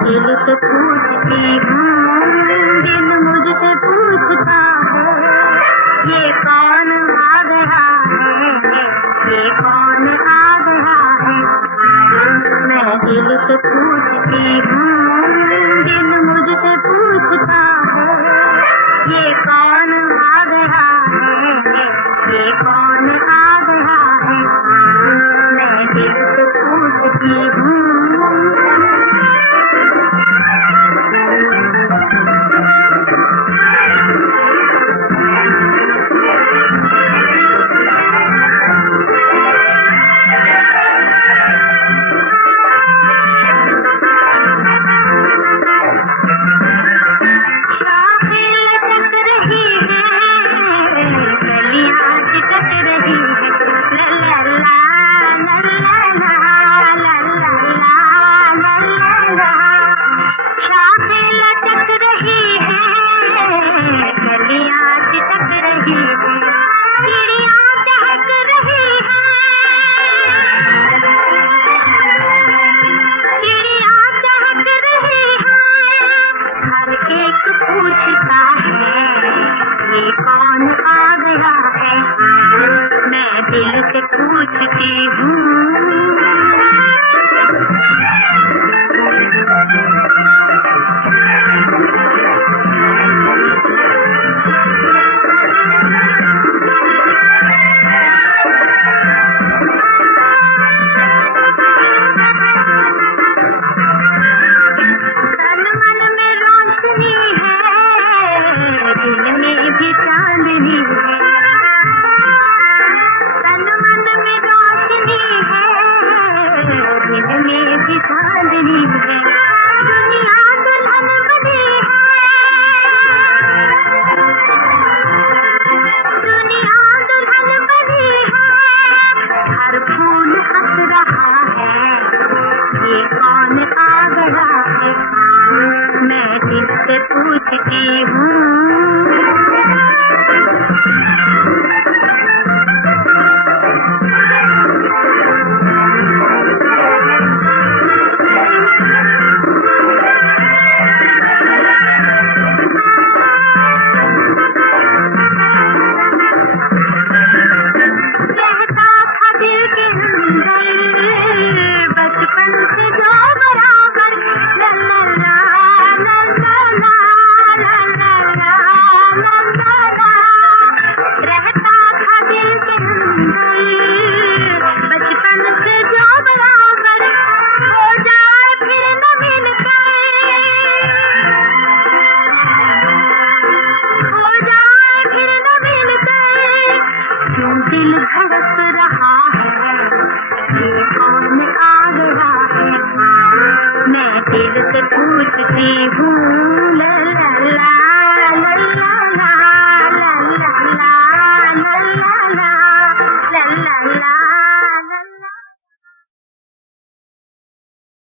दिल से पूछती हूँ, दिल मुझसे पूछता है, ये कौन आ गया है, ये कौन आ गया है। मैं दिल से पूछती हूँ, दिल मुझसे पूछता है, ये कौन आ गया है, ये कौन आ गया है। मैं दिल से पूछती हूँ। पूछता है ये कौन आ गया है, मैं दिल से पूछती हूँ। मैं दिल से पूछती हूँ। कहता था दिल के अंदर बचपन से जो बराबर ला ला ला ला ला ला ला ला ला ला, रहता था दिल के अंदर बचपन से जो बराबर, हो जाए फिर न मिलकर, हो जाए फिर न मिलकर, क्यों दिल धड़क रहा है, ये कौन आ गया है। मैं दिल से पूछती हूँ, ला ला ला ला ला।